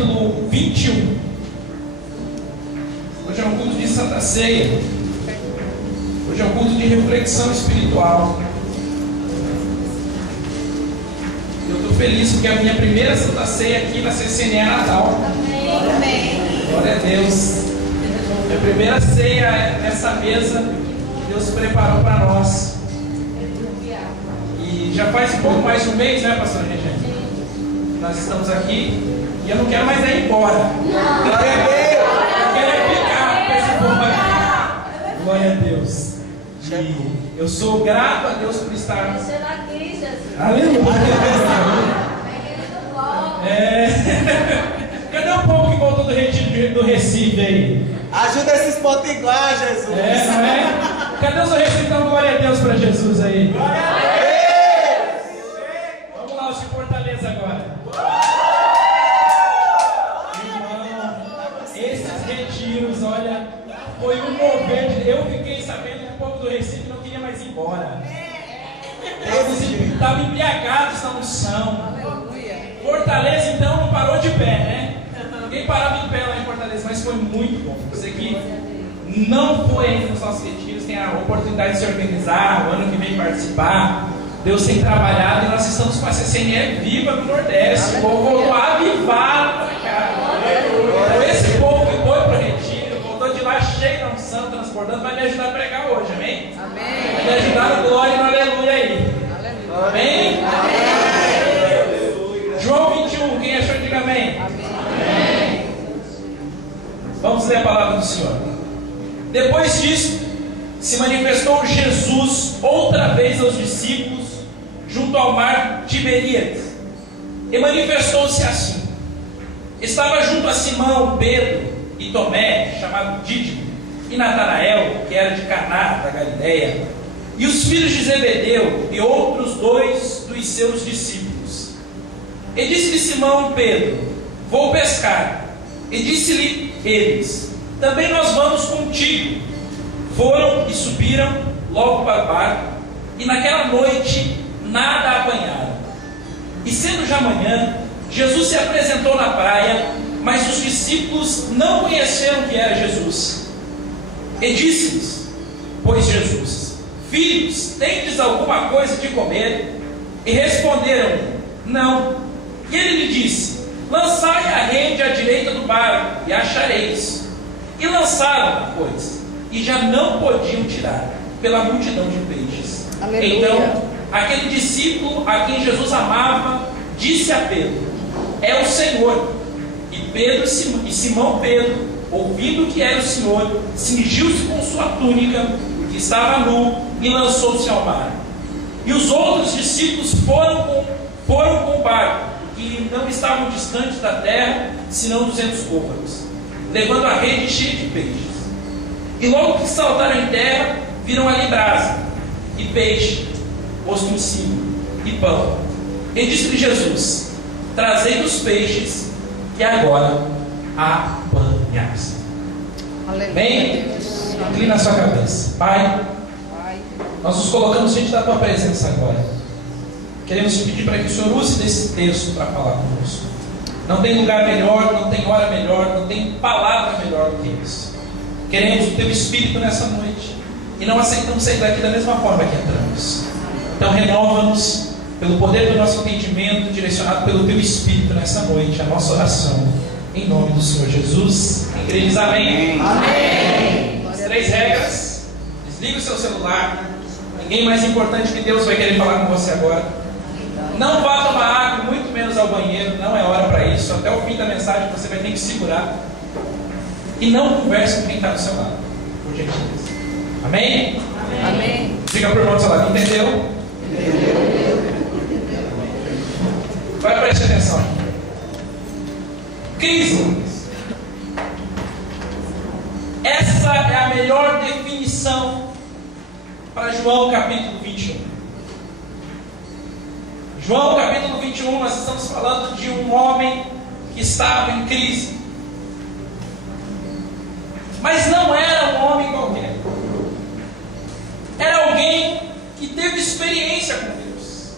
capítulo 21. Hoje é um culto de Santa Ceia. Hoje é um culto de reflexão espiritual. Eu estou feliz porque é a minha primeira Santa Ceia aqui na CCNE é Natal. Amém. Glória a Deus. Minha primeira ceia nessa mesa que Deus preparou para nós. E já faz um pouco mais de um mês, né, pastor Regina? Nós estamos aqui e eu não quero mais ir embora. Glória a Deus. Eu quero ficar com esse povo aqui. Glória a Deus. E eu sou grato a Deus por estar. Aleluia. Cadê o povo que voltou do retiro do Recife aí? Ajuda esses potiguar, Jesus. Não é? Cadê os Recife? Então, glória a Deus para Jesus aí. Glória a Deus. Vamos lá, os de Fortaleza agora. Irmão, esses retiros, olha, foi um mover. Eu fiquei sabendo que o povo do Recife não queria mais ir embora. Eles estavam embriagados na unção. Fortaleza, então, não parou de pé, né? Ninguém parava de pé lá em Fortaleza, mas foi muito bom. Você que não foi ainda nos nossos retiros, tem a oportunidade de se organizar, o ano que vem participar. Deus tem trabalhado e nós estamos com a CCNE viva no Nordeste. O povo voltou avivado para cá. Então, esse povo que foi para o retiro, voltou de lá cheio da unção, transportando, vai me ajudar a pregar hoje, amém? Amém. Vai me ajudar no glória e no aleluia aí. Amém? Amém. João 21, quem achou, diga amém. Amém. Vamos ler a palavra do Senhor. Depois disso, se manifestou Jesus outra vez aos discípulos junto ao mar Tiberíades. E manifestou-se assim. Estava junto a Simão, Pedro e Tomé, chamado Dídimo, e Natanael, que era de Caná, da Galileia, e os filhos de Zebedeu e outros dois dos seus discípulos. E disse-lhe Simão Pedro: vou pescar. E disse-lhe eles: também nós vamos contigo. Foram e subiram logo para o barco, e naquela noite nada apanharam. E sendo já manhã, Jesus se apresentou na praia, mas os discípulos não conheceram que era Jesus. E disse-lhes, pois Jesus: filhos, tendes alguma coisa de comer? E responderam-lhe: não. E ele lhe disse: lançai a rede à direita do barco, e achareis. E lançaram, pois, e já não podiam tirar, pela multidão de peixes. Aleluia. Então, aquele discípulo a quem Jesus amava, disse a Pedro: é o Senhor. E Simão Pedro, ouvindo que era o Senhor, cingiu-se com sua túnica, porque estava nu, e lançou-se ao mar. E os outros discípulos foram com o barco, que não estavam distantes da terra, senão 200 côvados, levando a rede cheia de peixes. E logo que saltaram em terra, viram ali brasa, e peixe, posto em cima, e pão. E disse-lhe Jesus: trazei os peixes, que agora apanhaste. Bem, inclina a sua cabeça. Pai, nós nos colocamos diante da tua presença agora. Queremos te pedir para que o Senhor use desse texto para falar conosco. Não tem lugar melhor, não tem hora melhor, não tem palavra melhor do que isso. Queremos o teu Espírito nessa noite e não aceitamos sair daqui da mesma forma que entramos. Então renova-nos pelo poder do nosso entendimento, direcionado pelo teu Espírito nessa noite, a nossa oração, em nome do Senhor Jesus. Quem crê diz amém. Amém. As 3 regras: desliga o seu celular, ninguém mais importante que Deus vai querer falar com você agora. Não vá tomar água, muito menos ao banheiro, não é hora para isso. Até o fim da mensagem você vai ter que segurar. E não converse com quem está do seu lado, por gentileza. Amém? Amém. Diga para o irmão do seu lado: entendeu? Vai, preste atenção. Crise. Essa é a melhor definição para João capítulo 21. João capítulo 21, nós estamos falando de um homem que estava em crise. Mas não era um homem qualquer. Era alguém que teve experiência com Deus.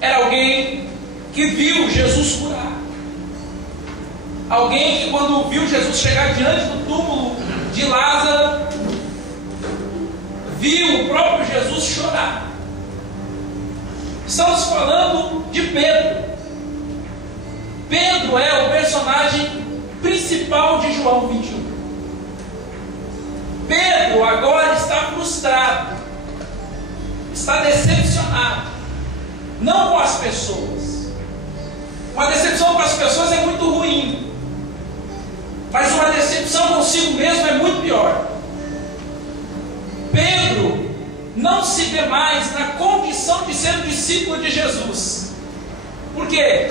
Era alguém que viu Jesus curar. Alguém que, quando viu Jesus chegar diante do túmulo de Lázaro, viu o próprio Jesus chorar. Estamos falando de Pedro. Pedro é o personagem principal de João 21. Pedro agora está frustrado, está decepcionado, não com as pessoas. Uma decepção com as pessoas é muito ruim, mas uma decepção consigo mesmo é muito pior. Pedro não se vê mais na condição de ser um discípulo de Jesus. Por quê?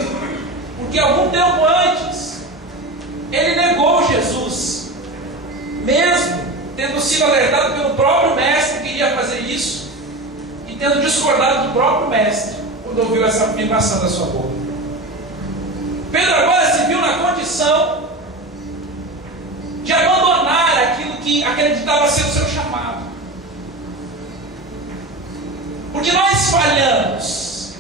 Porque algum tempo antes ele negou Jesus, mesmo tendo sido alertado pelo próprio mestre que iria fazer isso, e tendo discordado do próprio mestre quando ouviu essa afirmação da sua boca. Pedro agora se viu na condição de abandonar aquilo que acreditava ser o seu chamado. Porque nós falhamos.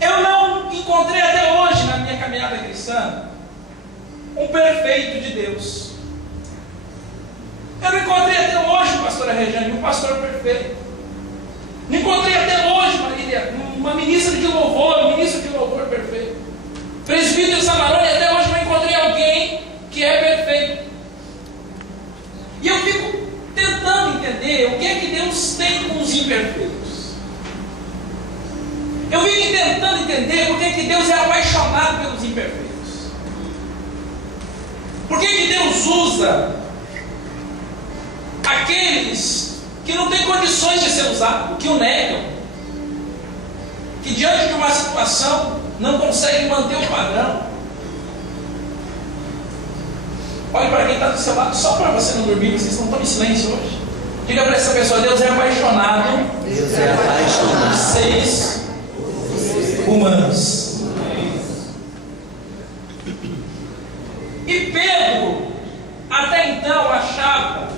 Eu não encontrei até hoje na minha caminhada cristã um perfeito de Deus. Eu não encontrei até hoje, pastora Regiane, um pastor perfeito. Não encontrei até hoje, Marília, uma ministra de louvor, um ministro de louvor perfeito. Presbítero Samarone, até hoje não encontrei alguém que é perfeito. E eu fico tentando entender o que é que Deus tem com os imperfeitos. Eu fico tentando entender por que é que Deus é apaixonado pelos imperfeitos. Por que é que Deus usa aqueles que não têm condições de ser usados, que o negam, que diante de uma situação não conseguem manter o padrão. Olhe para quem está do seu lado, só para você não dormir, vocês não estão em silêncio hoje. Diga para essa pessoa: Deus é apaixonado, Deus é apaixonado por seres humanos. E Pedro até então achava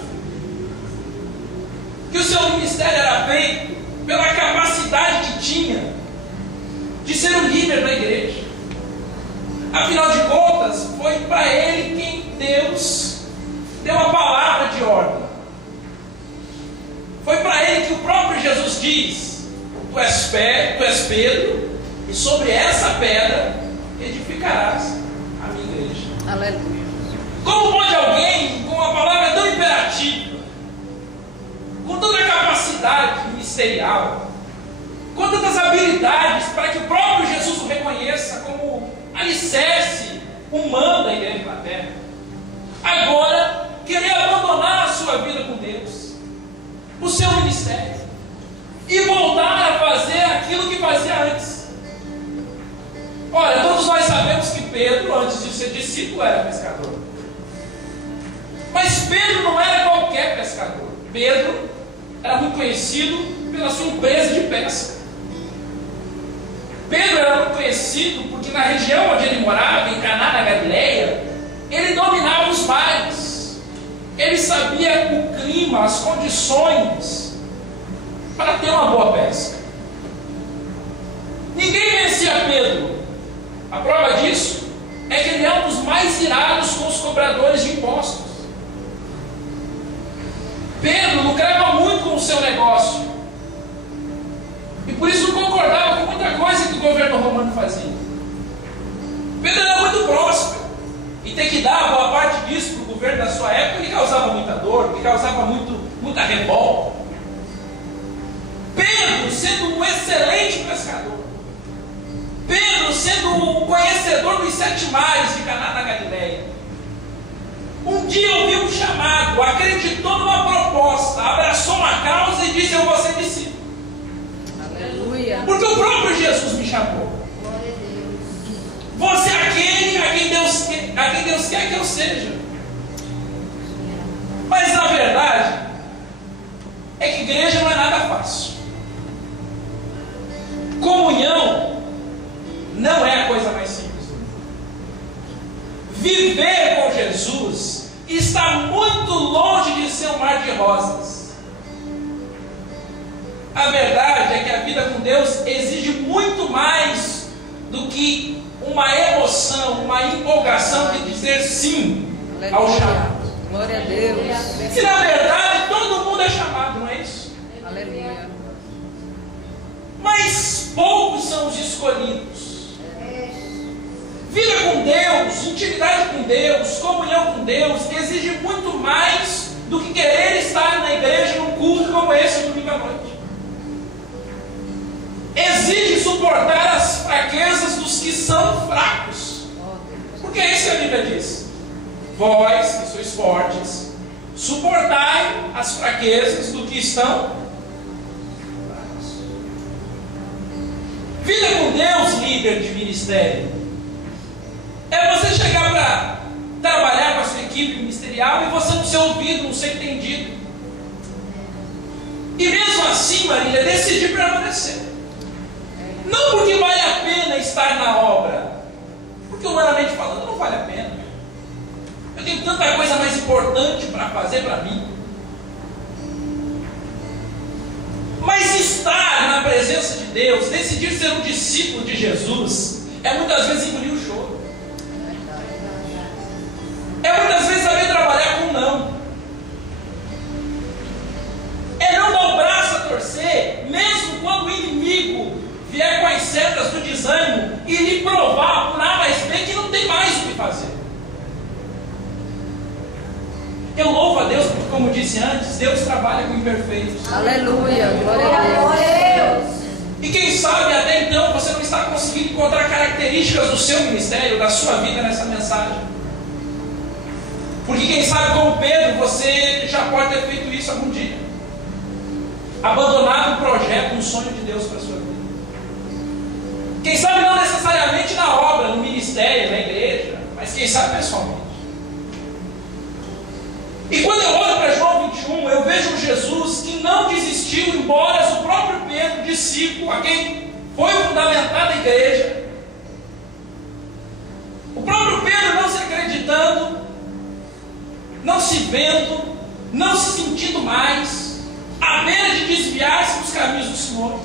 que o seu ministério era feito pela capacidade que tinha de ser o líder da igreja. Afinal de contas, foi para ele quem Deus deu a palavra de ordem. Foi para ele que o próprio Jesus diz: tu és Pedro, e sobre essa pedra edificarás a minha igreja. Aleluia. Como pode alguém com uma palavra tão imperativa, com toda a capacidade ministerial, com tantas habilidades para que o próprio Jesus o reconheça como alicerce humano da igreja na terra, agora querer abandonar a sua vida com Deus, o seu ministério, e voltar a fazer aquilo que fazia antes? Olha, todos nós sabemos que Pedro, antes de ser discípulo, era pescador. Mas Pedro não era qualquer pescador. Pedro era muito conhecido pela sua empresa de pesca. Pedro era muito conhecido porque na região onde ele morava, em Caná, na Galileia, ele dominava os mares. Ele sabia o clima, as condições para ter uma boa pesca. Ninguém vencia Pedro. A prova disso é que ele é um dos mais irados com os cobradores de impostos. Pedro lucrava muito com o seu negócio, e por isso não concordava com muita coisa que o governo romano fazia. Pedro era muito próspero, e ter que dar boa parte disso para o governo da sua época lhe causava muita dor, lhe causava muita revolta. Pedro, sendo um excelente pescador, Pedro, sendo um conhecedor dos 7 mares de Caná da Galileia, um dia ouviu um chamado, acreditou numa proposta, abraçou uma causa e disse: eu vou ser discípulo. Aleluia. Porque o próprio Jesus me chamou. Glória a Deus. Você é aquele a quem Deus quer que eu seja. Mas na verdade é que igreja não é nada fácil. Comunhão não é a coisa mais simples. Viver com Jesus está muito longe de ser um mar de rosas. A verdade é que a vida com Deus exige muito mais do que uma emoção, uma empolgação de dizer sim ao chamado. Glória a Deus. Se na verdade todo mundo é chamado, não é isso? Aleluia. Mas poucos são os escolhidos. Vida com Deus, intimidade com Deus, comunhão com Deus, exige muito mais do que querer estar na igreja num culto como esse domingo à noite. Exige suportar as fraquezas dos que são fracos. Porque é isso que a Bíblia diz. Vós, que sois fortes, suportai as fraquezas do que estão fracos. Vida com Deus, líder de ministério, é você chegar para trabalhar com a sua equipe ministerial e você não ser ouvido, não ser entendido. E mesmo assim, Marília, decidir permanecer. Não porque vale a pena estar na obra, porque humanamente falando não vale a pena. Eu tenho tanta coisa mais importante para fazer para mim. Mas estar na presença de Deus, decidir ser um discípulo de Jesus, é muitas vezes engolir o choro. É muitas vezes saber trabalhar com não. É não dar o braço a torcer, mesmo quando o inimigo vier com as setas do desânimo e lhe provar por A mais B que não tem mais o que fazer. Eu louvo a Deus porque, como disse antes, Deus trabalha com imperfeitos. Aleluia. Glória a Deus. E quem sabe até então você não está conseguindo encontrar características do seu ministério, da sua vida nessa mensagem. Porque quem sabe, como Pedro, você já pode ter feito isso algum dia. Abandonado um projeto, um sonho de Deus para a sua vida. Quem sabe não necessariamente na obra, no ministério, na igreja, mas quem sabe pessoalmente. E quando eu olho para João 21, eu vejo um Jesus que não desistiu, embora o próprio Pedro, discípulo, a quem foi fundamentada a igreja, o próprio Pedro não se acreditando, não se vendo, não se sentindo mais, à beira de desviar-se dos caminhos do Senhor.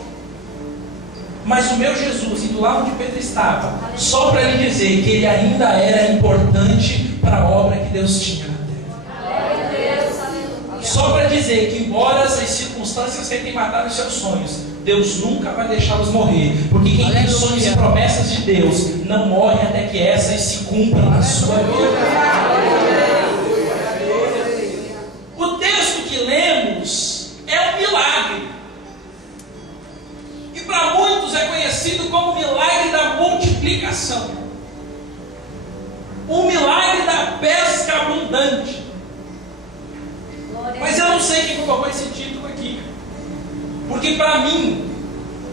Mas o meu Jesus, indo lá onde Pedro estava, só para lhe dizer que ele ainda era importante para a obra que Deus tinha na terra. Só para dizer que, embora as circunstâncias tentem matar os seus sonhos, Deus nunca vai deixá-los morrer. Porque quem tem sonhos e promessas de Deus não morre até que essas se cumpram na sua vida. O texto que lemos é um milagre. E para muitos é conhecido como o milagre da multiplicação. O milagre da pesca abundante. Mas eu não sei quem colocou esse título aqui. Porque para mim,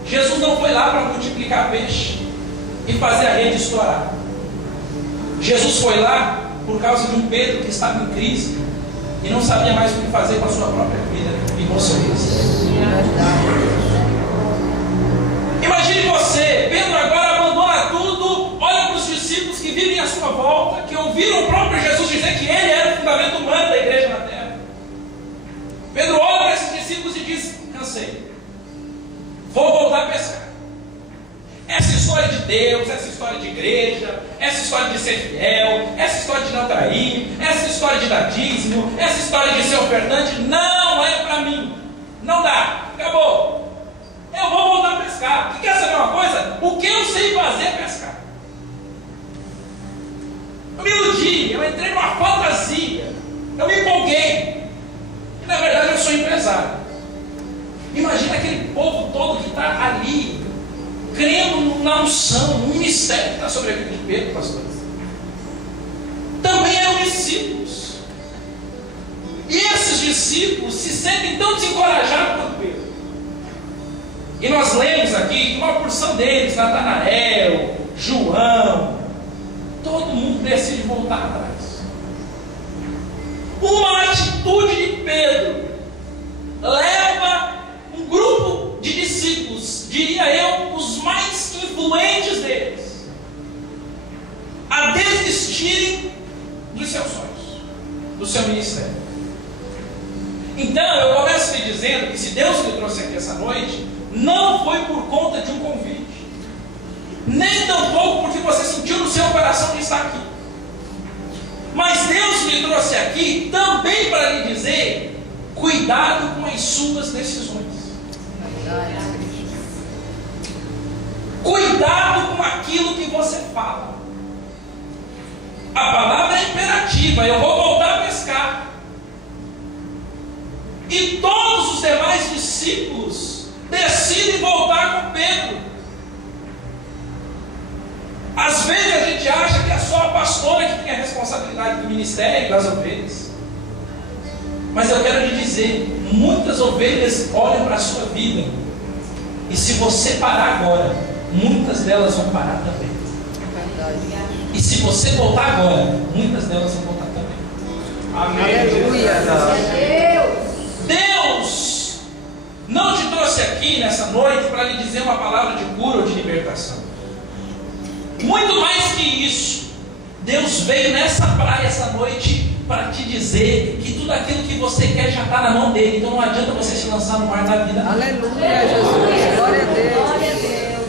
Jesus não foi lá para multiplicar peixe e fazer a rede estourar. Jesus foi lá por causa de um Pedro que estava em crise e não sabia mais o que fazer com a sua própria vida e com seu Deus. Imagine você, Pedro agora abandona tudo, olha para os discípulos que vivem à sua volta, que ouviram o próprio Jesus dizer que ele era o fundamento humano da igreja na terra. Pedro olha para esses discípulos e diz: cansei, vou voltar a pescar. Essa história de Deus, essa história de igreja, essa história de ser fiel, essa história de não trair, essa história de dar dízimo, essa história de ser ofertante, não é para mim. Não dá, acabou. Eu vou voltar a pescar. E quer saber uma coisa? O que eu sei fazer é pescar. Eu me iludi, eu entrei numa fantasia, eu me empolguei. E na verdade eu sou empresário. Imagina aquele povo todo que está ali, crendo na unção, no ministério que está sobre a vida de Pedro, pastores. Também eram discípulos. E esses discípulos se sentem tão desencorajados quanto Pedro. E nós lemos aqui que uma porção deles, Natanael, João, todo mundo decide voltar atrás. Uma atitude de Pedro leva um grupo de discípulos, diria eu, os mais influentes deles, a desistirem dos seus sonhos, do seu ministério. Então eu começo lhe dizendo que se Deus lhe trouxe aqui essa noite, não foi por conta de um convite, nem tampouco porque você sentiu no seu coração de estar aqui. te trouxe aqui também para lhe dizer: cuidado com as suas decisões. Cuidado com aquilo que você fala. A palavra é imperativa: eu vou voltar a pescar. E todos os demais discípulos decidem voltar com Pedro. Às vezes a gente acha que é só a pastora que tem a responsabilidade do ministério e das ovelhas. Mas eu quero lhe dizer, muitas ovelhas olham para a sua vida, e se você parar agora, muitas delas vão parar também. E se você voltar agora, muitas delas vão voltar também. Amém. Aleluia. Deus não te trouxe aqui nessa noite para lhe dizer uma palavra de cura ou de libertação. Muito mais que isso, Deus veio nessa praia essa noite para te dizer que tudo aquilo que você quer já está na mão dele. Então não adianta você se lançar no mar da vida. Aleluia, Jesus. Glória a Deus. Glória a Deus.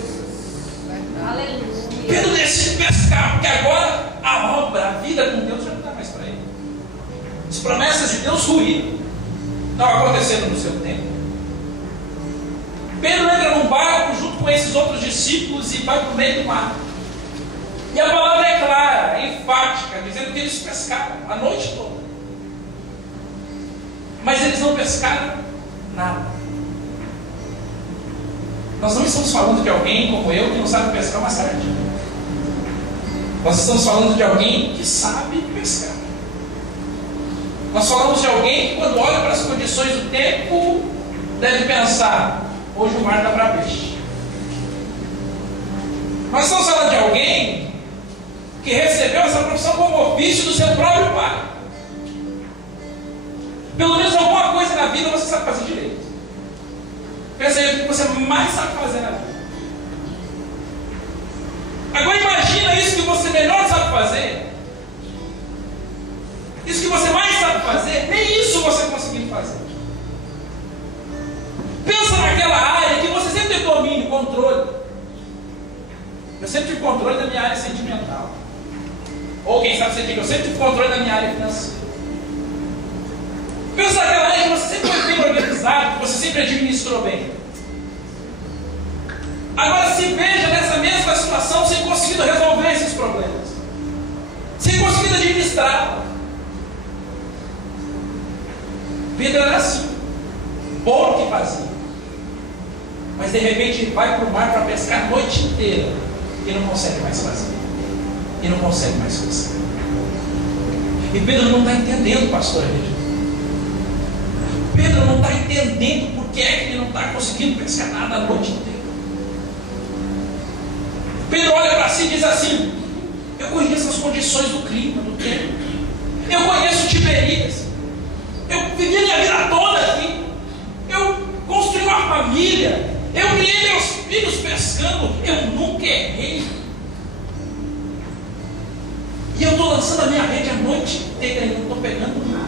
Aleluia. Pedro decide pescar, porque agora a obra, a vida com Deus já não está mais para ele. As promessas de Deus ruíram, estavam acontecendo no seu tempo. Pedro entra num barco junto com esses outros discípulos e vai para o meio do mar. E a palavra é clara, é enfática, dizendo que eles pescaram a noite toda. Mas eles não pescaram nada. Nós não estamos falando de alguém como eu que não sabe pescar uma sardinha. Nós estamos falando de alguém que sabe pescar. Nós falamos de alguém que, quando olha para as condições do tempo, deve pensar: hoje o mar está para peixe. Nós estamos falando de alguém que recebeu essa profissão como ofício do seu próprio pai. Pelo menos alguma coisa na vida você sabe fazer direito. Pensa aí o que você mais sabe fazer na vida. Agora imagina isso que você melhor sabe fazer. Isso que você mais sabe fazer, nem isso você conseguiu fazer. Pensa naquela área que você sempre tem domínio, controle. Eu sempre tive controle da minha área sentimental. Ou quem sabe você diga: eu sempre tive controle da minha área financeira. Pensa naquela área que você sempre foi bem organizado, que você sempre administrou bem. Agora se veja nessa mesma situação sem conseguir resolver esses problemas, sem conseguir administrar. Pedro era assim, bom no que fazia, mas de repente ele vai para o mar para pescar a noite inteira e não consegue mais fazer, e não consegue mais fazer. E Pedro não está entendendo, pastor Regina. Pedro não está entendendo por que é que ele não está conseguindo pescar nada a noite inteira. Pedro olha para si e diz assim: eu conheço as condições do clima, do tempo, eu conheço Tiberias, eu vivi a minha vida toda aqui, eu construí uma família, eu criei meus filhos pescando, eu nunca errei. E eu estou lançando a minha rede a noite inteira e não estou pegando nada.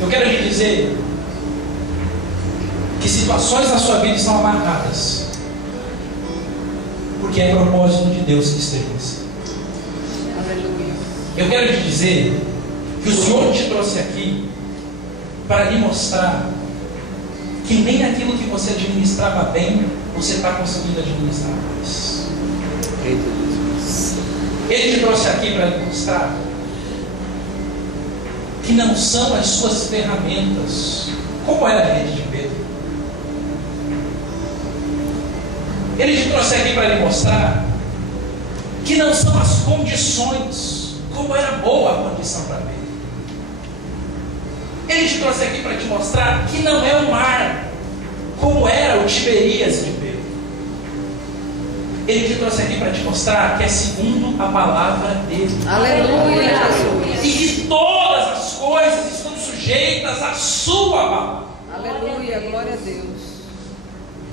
Eu quero lhe dizer que situações na sua vida estão amarradas, porque é propósito de Deus que esteja em você. Aleluia. Eu quero lhe dizer que o Senhor te trouxe aqui para lhe mostrar que nem aquilo que você administrava bem, você está conseguindo administrar mais. Ele te trouxe aqui para lhe mostrar que não são as suas ferramentas, como era a rede de Pedro. Ele te trouxe aqui para lhe mostrar que não são as condições, como era boa a condição para Pedro. Ele te trouxe aqui para te mostrar que não é o mar, como era o Tiberias de Pedro. Ele te trouxe aqui para te mostrar que é segundo a palavra dele. Aleluia, Jesus. E que todas as coisas estão sujeitas à sua palavra. Aleluia, glória a Deus.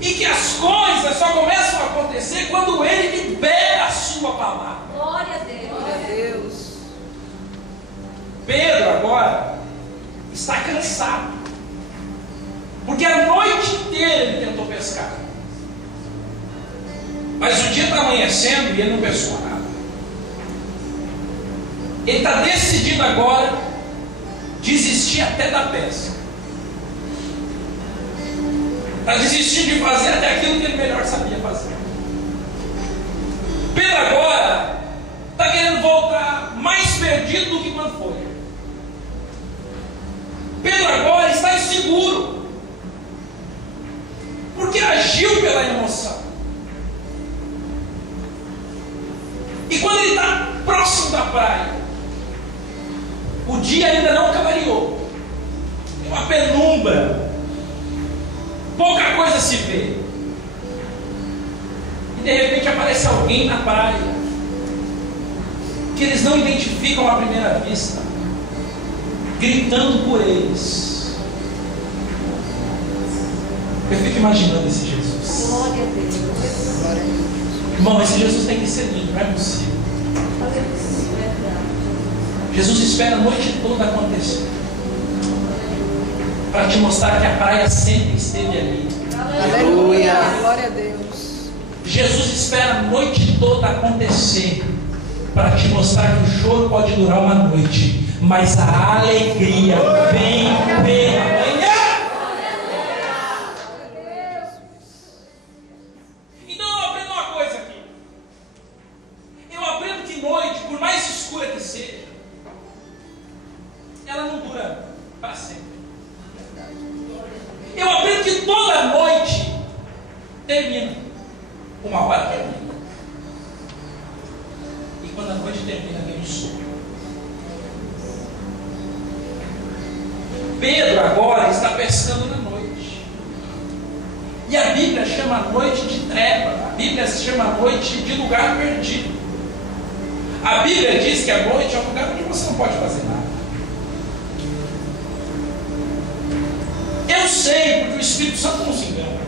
E que as coisas só começam a acontecer quando ele libera a sua palavra. Glória a Deus. Glória a Deus. Pedro agora está cansado, porque a noite inteira ele tentou pescar, mas o dia está amanhecendo e ele não pescou nada. Ele está decidido agora desistir até da pesca. Está desistindo de fazer até aquilo que ele melhor sabia fazer. Pedro agora está querendo voltar mais perdido do que quando foi. Pedro agora está inseguro, porque agiu pela emoção. E quando ele está próximo da praia, o dia ainda não clareou, tem uma penumbra, pouca coisa se vê. E de repente aparece alguém na praia que eles não identificam à primeira vista, gritando por eles. Eu fico imaginando esse Jesus. Glória a Deus. Irmão, esse Jesus tem que ser lindo, não é possível. Jesus espera a noite toda acontecer para te mostrar que a praia sempre esteve ali. Aleluia. Glória a Deus. Jesus espera a noite toda acontecer para te mostrar que o choro pode durar uma noite, mas a alegria vem pela manhã. Então eu aprendo uma coisa aqui. Eu aprendo que noite, por mais escura que seja, ela não dura para sempre. Eu aprendo que toda noite termina. Uma hora termina. E quando a noite termina, vem o sono. Pedro agora está pescando na noite. E a Bíblia chama a noite de treva. A Bíblia chama a noite de lugar perdido. A Bíblia diz que a noite é um lugar onde você não pode fazer nada. Eu sei, porque o Espírito Santo nos engana.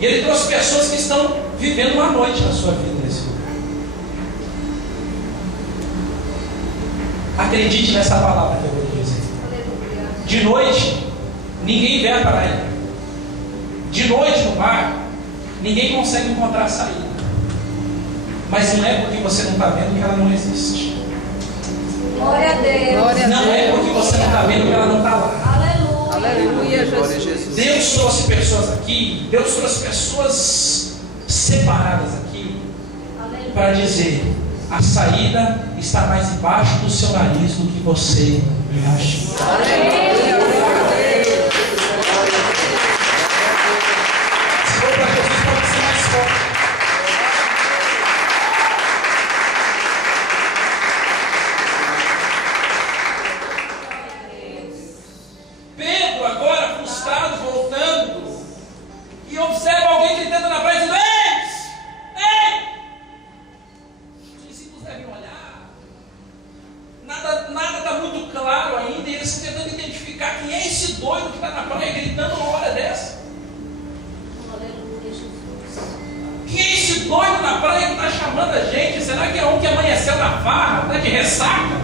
E ele trouxe pessoas que estão vivendo uma noite na sua vida nesse lugar. Acredite nessa palavra que eu vou dizer. De noite, ninguém vê a praia. De noite no mar, ninguém consegue encontrar a saída. Mas não é porque você não está vendo que ela não existe. Glória a Deus. Glória a Não é porque você não está vendo que ela não está lá. Aleluia, Glória a Jesus. Jesus. Deus trouxe pessoas aqui, Deus trouxe pessoas separadas aqui para dizer: a saída está mais embaixo do seu nariz do que você acha. Aleluia. Se for para Jesus, pode ser mais forte. Pedro, agora frustrado, voltando, e observa alguém gritando na praia, dizendo: ei! Ei! Os discípulos devem olhar. Nada está muito claro ainda, e eles estão tentando identificar quem é esse doido que está na praia gritando uma hora dessa. Quem é esse doido na praia que está chamando a gente? Será que é um que amanheceu na farra, está de ressaca?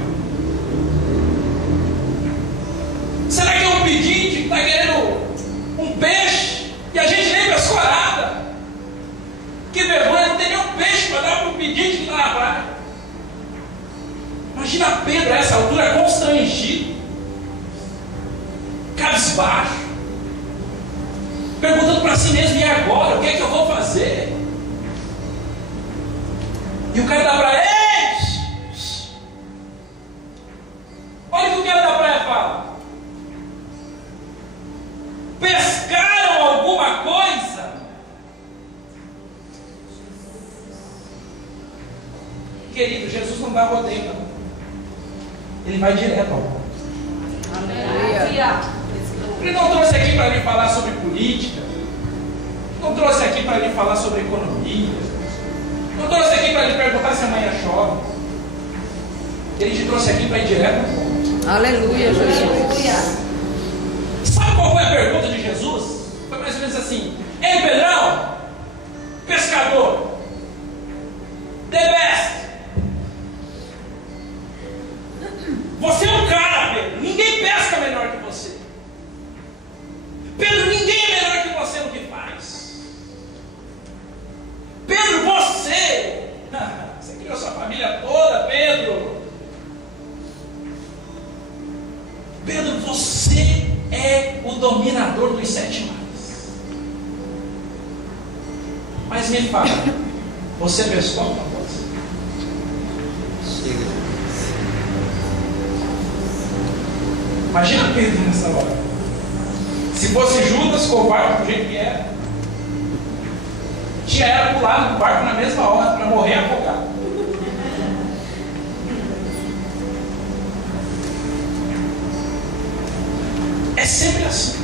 Será que é um pedinte que está querendo um peixe e a gente nem pescou nada? Que vergonha, não tem nenhum peixe para dar para um pedinte que está na praia. Imagina Pedro a essa altura constrangido, cabisbaixo, perguntando para si mesmo: e agora? O que é que eu vou fazer? E o cara da praia: ei! Olha o que o cara da praia fala: pescaram alguma coisa? Querido, Jesus não dá rodeio, não. Ele vai direto ao ponto. Aleluia. Ele não trouxe aqui para lhe falar sobre política, não trouxe aqui para lhe falar sobre economia, não trouxe aqui para lhe perguntar se amanhã chove. Ele te trouxe aqui para ir direto ao ponto. Aleluia, Jesus. Sabe qual foi a pergunta de Jesus? Foi mais ou menos assim: ei, Pedrão, pescador, the best. Você é um cara, Pedro. Ninguém pesca melhor que você. Pedro, ninguém é melhor que você no que faz. Pedro, você criou sua família toda, Pedro. vencedor dos 7 mares. Mas me fala, você pescou alguma coisa? Imagina Pedro nessa hora. Se fosse Judas, covarde do jeito que era, tinha era pular no barco na mesma hora para morrer afogado. É sempre assim.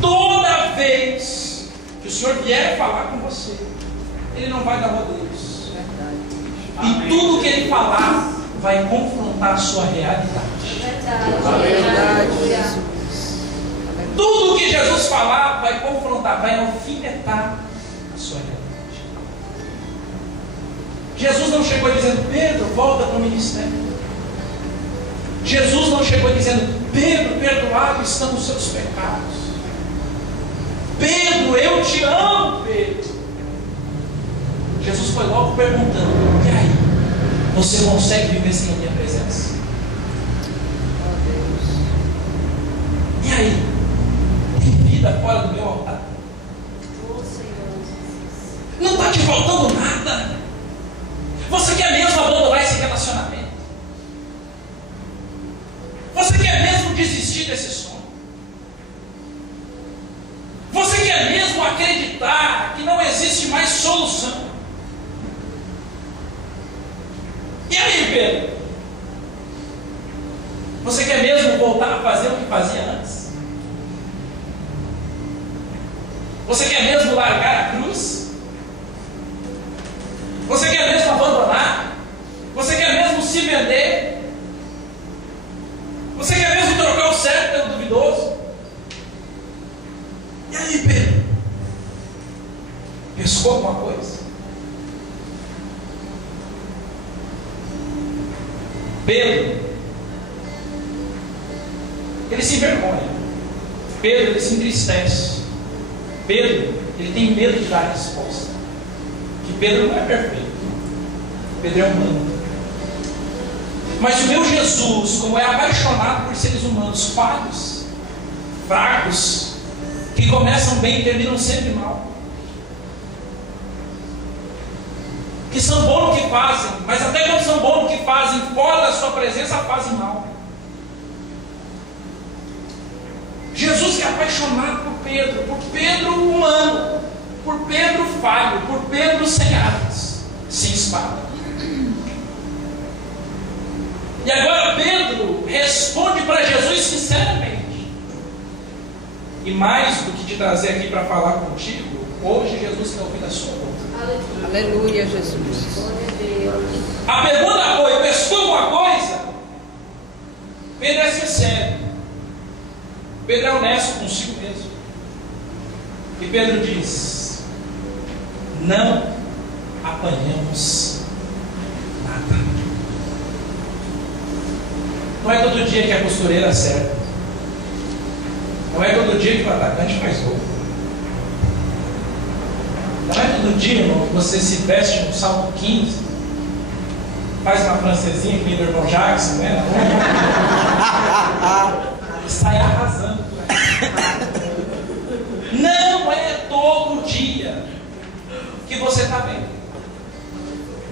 Toda vez que o Senhor vier falar com você, Ele não vai dar rodeios. E tudo que Ele falar vai confrontar a sua realidade. Tudo que Jesus falar vai confrontar, vai alfinetar a sua realidade. Jesus não chegou dizendo: Pedro, volta para o ministério. Jesus não chegou dizendo: Pedro, perdoado estão os seus pecados. Pedro, eu te amo, Pedro. Jesus foi logo perguntando: e aí? Você consegue viver sem a minha presença? E aí? Tem vida fora do meu altar? Não está te faltando nada? Você quer mesmo abandonar esse relacionamento? Você quer mesmo desistir desse sonho? Você quer mesmo acreditar que não existe mais solução? E aí, Pedro? Você quer mesmo voltar a fazer o que fazia antes? Você quer mesmo largar a cruz? Você quer mesmo abandonar? Você quer mesmo se vender? Você quer mesmo trocar o certo pelo duvidoso? E aí, Pedro? Pescou alguma coisa? Pedro, ele se envergonha. Pedro, ele se entristece. Pedro, ele tem medo de dar a resposta. Que Pedro não é perfeito. Pedro é humano. Mas o meu Jesus, como é apaixonado por seres humanos falhos, fracos, que começam bem e terminam sempre mal, que são bons no que fazem, mas até quando são bons no que fazem, fora da sua presença, fazem mal. Jesus que é apaixonado por Pedro humano, por Pedro falho, por Pedro sem armas, sem espada. E agora Pedro responde para Jesus sinceramente. E mais do que te trazer aqui para falar contigo, hoje Jesus quer ouvir a sua boca. Aleluia, Jesus. A pergunta foi: pescou alguma coisa? Pedro é sincero. Pedro é honesto consigo mesmo. E Pedro diz: não apanhamos nada. Não é todo dia que a costureira acerta. Não é todo dia que o atacante faz gol. Não é todo dia, irmão, que você se veste no Salmo 15, faz uma francesinha que nem do irmão Jackson, né? E sai arrasando por aí. Não é todo dia que você está bem.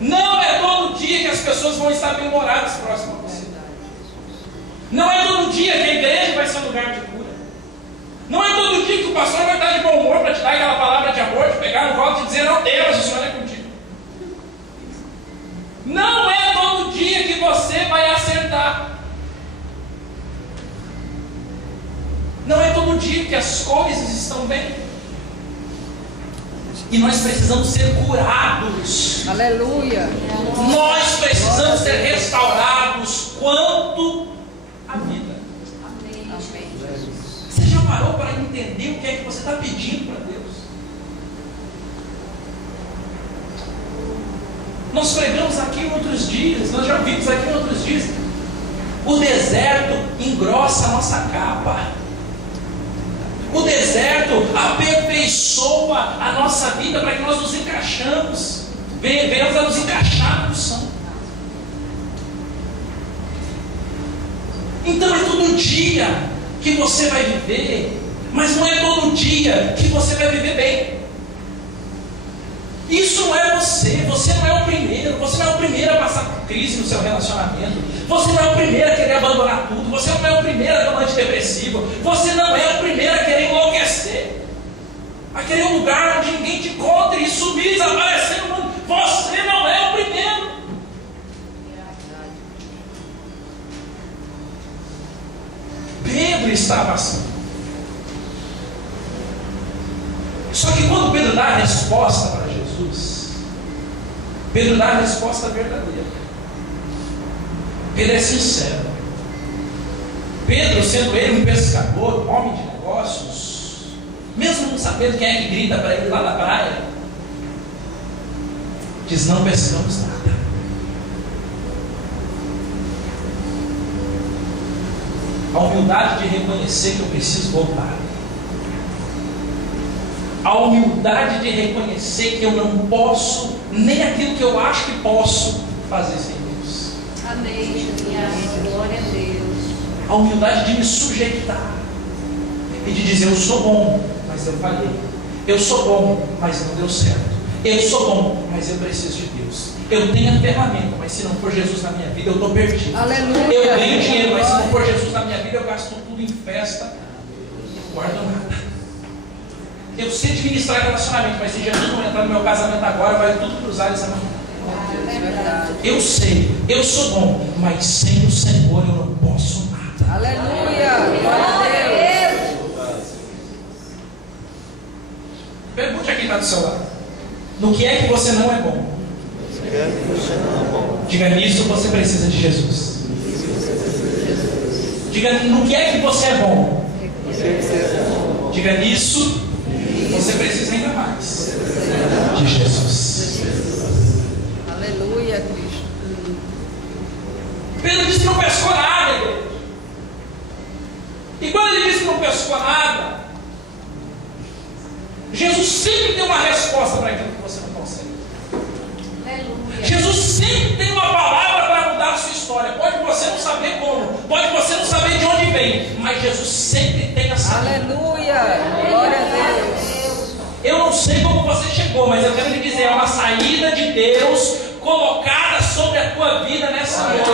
Não é todo dia que as pessoas vão estar bem-humoradas próximo a você. Não é todo dia que a igreja vai ser um lugar de cura. Não é todo dia que o pastor vai estar de bom humor para te dar aquela palavra de amor, de pegar no colo e dizer: não temas, o Senhor é contigo. Não é todo dia que você vai acertar. Não é todo dia que as coisas estão bem. E nós precisamos ser curados. Aleluia. Nós precisamos ser restaurados quanto à vida. Amém, Jesus. Você já parou para entender o que é que você está pedindo para Deus? Nós pregamos aqui em outros dias, nós já vimos aqui em outros dias. O deserto engrossa a nossa capa. O deserto aperfeiçoa a nossa vida para que nós nos encaixamos. Venhamos a nos encaixar no santo. Então é todo dia que você vai viver Mas não é todo dia que você vai viver bem. Isso não é você. Você não é o primeiro. Você não é o primeiro a passar por crise no seu relacionamento. Você não é o primeiro a querer abandonar tudo. Você não é o primeiro a tomar antidepressivo. Você não é o primeiro a querer enlouquecer, a querer um lugar onde ninguém te encontre e sumir, desaparecer no mundo. Você não é o primeiro. Pedro estava assim. Só que quando Pedro dá a resposta para Jesus, Pedro dá a resposta verdadeira. Pedro é sincero. Pedro, sendo ele um pescador, um homem de negócios, mesmo não sabendo quem é que grita para ele lá na praia, diz: não pescamos nada. A humildade de reconhecer que eu preciso voltar. A humildade de reconhecer que eu não posso, nem aquilo que eu acho que posso, fazer sem Deus. Amém. Glória a Deus. A humildade de me sujeitar e de dizer: eu sou bom, mas eu falhei. Eu sou bom, mas não deu certo. Eu sou bom, mas eu preciso de Deus. Eu tenho a ferramenta, mas se não for Jesus na minha vida, eu estou perdido. Aleluia. Eu tenho dinheiro, mas se não for Jesus na minha vida, eu gasto tudo em festa, não guardo nada. Eu sei administrar relacionamento, mas se Jesus não entrar no meu casamento agora, vai tudo para os ares amanhã. Eu sei, eu sou bom, mas sem o Senhor eu não posso nada. Aleluia. Glória a Deus. Pergunte a quem está do seu lado: no que é que você não é bom? Diga: nisso você precisa de Jesus. Diga: no que é que você é bom? Diga: nisso você precisa ainda mais de Jesus. Aleluia, Cristo. Pedro disse que não pescou nada, igreja. E quando ele disse que não pescou nada, Jesus sempre tem uma resposta para aquilo que você não consegue. Aleluia. Jesus sempre tem uma palavra para mudar a sua história. Pode você não saber como, pode você não saber de onde vem, mas Jesus sempre tem a saída. Aleluia. Glória a Deus. Eu não sei como você chegou, mas eu quero lhe dizer: é uma saída de Deus colocada sobre a tua vida nessa noite.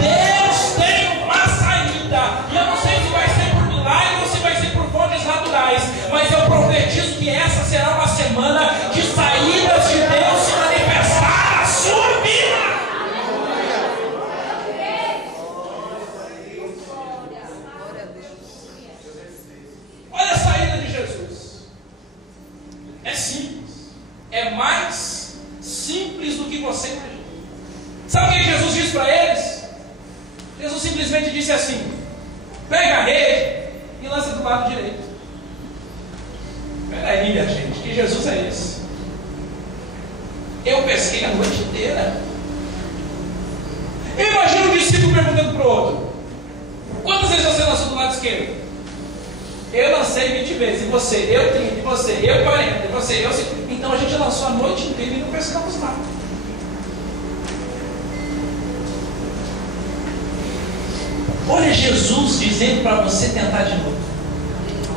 Deus tem uma saída. E eu não sei se vai ser por milagre ou se vai ser por fontes naturais, mas eu profetizo que essa será uma semana de saídas de Deus se manifestar na sua vida. Olha a saída de Jesus. É simples. É mais simples do que você imagina. Sabe o que Jesus disse para eles? Jesus simplesmente disse assim: pega a rede e lança do lado direito. Espera aí, minha gente, que Jesus é esse? Eu pesquei a noite inteira. Eu imagino um discípulo perguntando para o outro: quantas vezes você lançou do lado esquerdo? Eu lancei 20 vezes. E você? Eu 30. E você? Eu 40. E você? Eu 50. Então a gente lançou a noite inteira e não pescamos nada. Olha Jesus dizendo para você tentar de novo.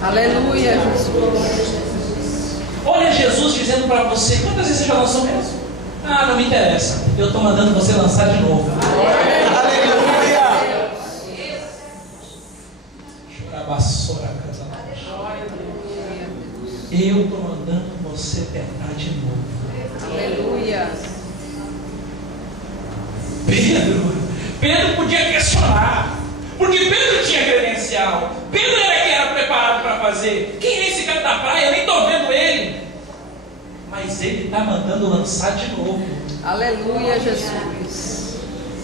Aleluia, Jesus. Olha Jesus dizendo para você: quantas vezes você já lançou mesmo? Ah, não me interessa. Eu estou mandando você lançar de novo. Aleluia. Eu estou mandando você tentar de novo. Aleluia. Pedro podia questionar, porque Pedro tinha credencial. Pedro era quem era preparado para fazer. Quem é esse cara da praia? Eu nem estou vendo ele. Mas ele está mandando lançar de novo. Aleluia, Jesus.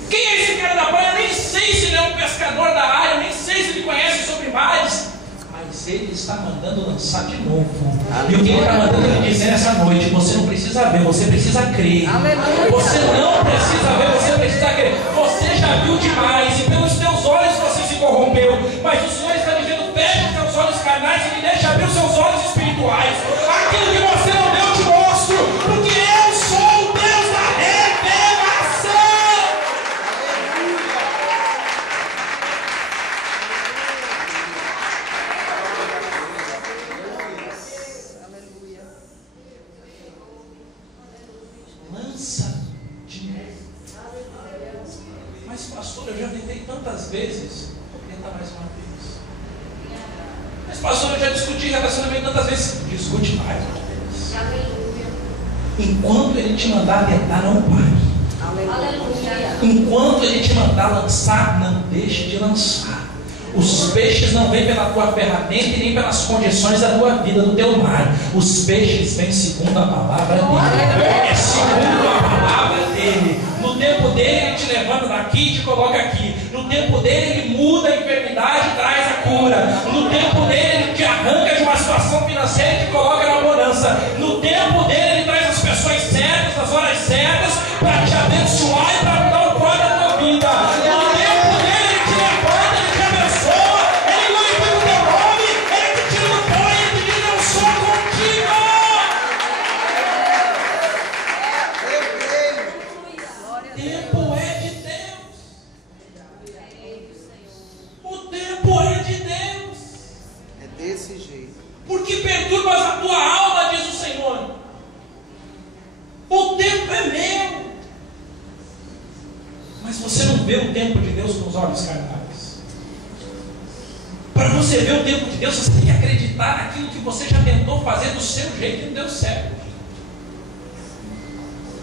Quem é esse cara da praia? Eu nem sei se ele é um pescador da área, eu nem sei se ele conhece sobre mares. Mas ele está mandando lançar de novo. E o que ele está mandando ele dizer nessa noite: você não precisa ver, você precisa crer. Aleluia. Você não precisa ver, você precisa crer. Você já viu demais e pelos teus olhos você se corrompeu. Mas o Senhor está dizendo: feche os teus olhos carnais e me deixe abrir os seus olhos espirituais. Aquilo que você não deu, eu te mostro. Porque eu sou o Deus da revelação. lança de mão. Mas pastor, eu já tentei tantas vezes, vou tentar mais uma vez. Mas pastor, eu já discuti relacionamento tantas vezes, discute mais uma vez. Aleluia. Enquanto ele te mandar tentar, não pare. Aleluia. Enquanto ele te mandar lançar, não deixe de lançar. Os peixes não vêm pela tua ferramenta e nem pelas condições da tua vida, do teu mar. Os peixes vêm segundo a palavra dele. É segundo a palavra dele. No tempo dele, ele te levanta daqui e te coloca aqui. No tempo dele, ele muda a enfermidade e traz a cura. No tempo dele, ele te arranca de uma situação financeira e te coloca na bonança. No tempo dele, ele traz as pessoas certas, nas horas certas, para te abençoar e para mudar o quadro da tua vida. No tempo dele, ele te levanta, ele te abençoa, ele glorifica o teu nome, ele te tira do pó e ele te diz: eu sou contigo. O tempo é de Deus. O tempo é de Deus. É desse jeito. Porque perturbas a tua alma, diz o Senhor. O tempo é meu. Mas você não vê o tempo de Deus com os olhos carnais. Para você ver o tempo de Deus, você tem que acreditar naquilo que você já tentou fazer do seu jeito e não deu certo.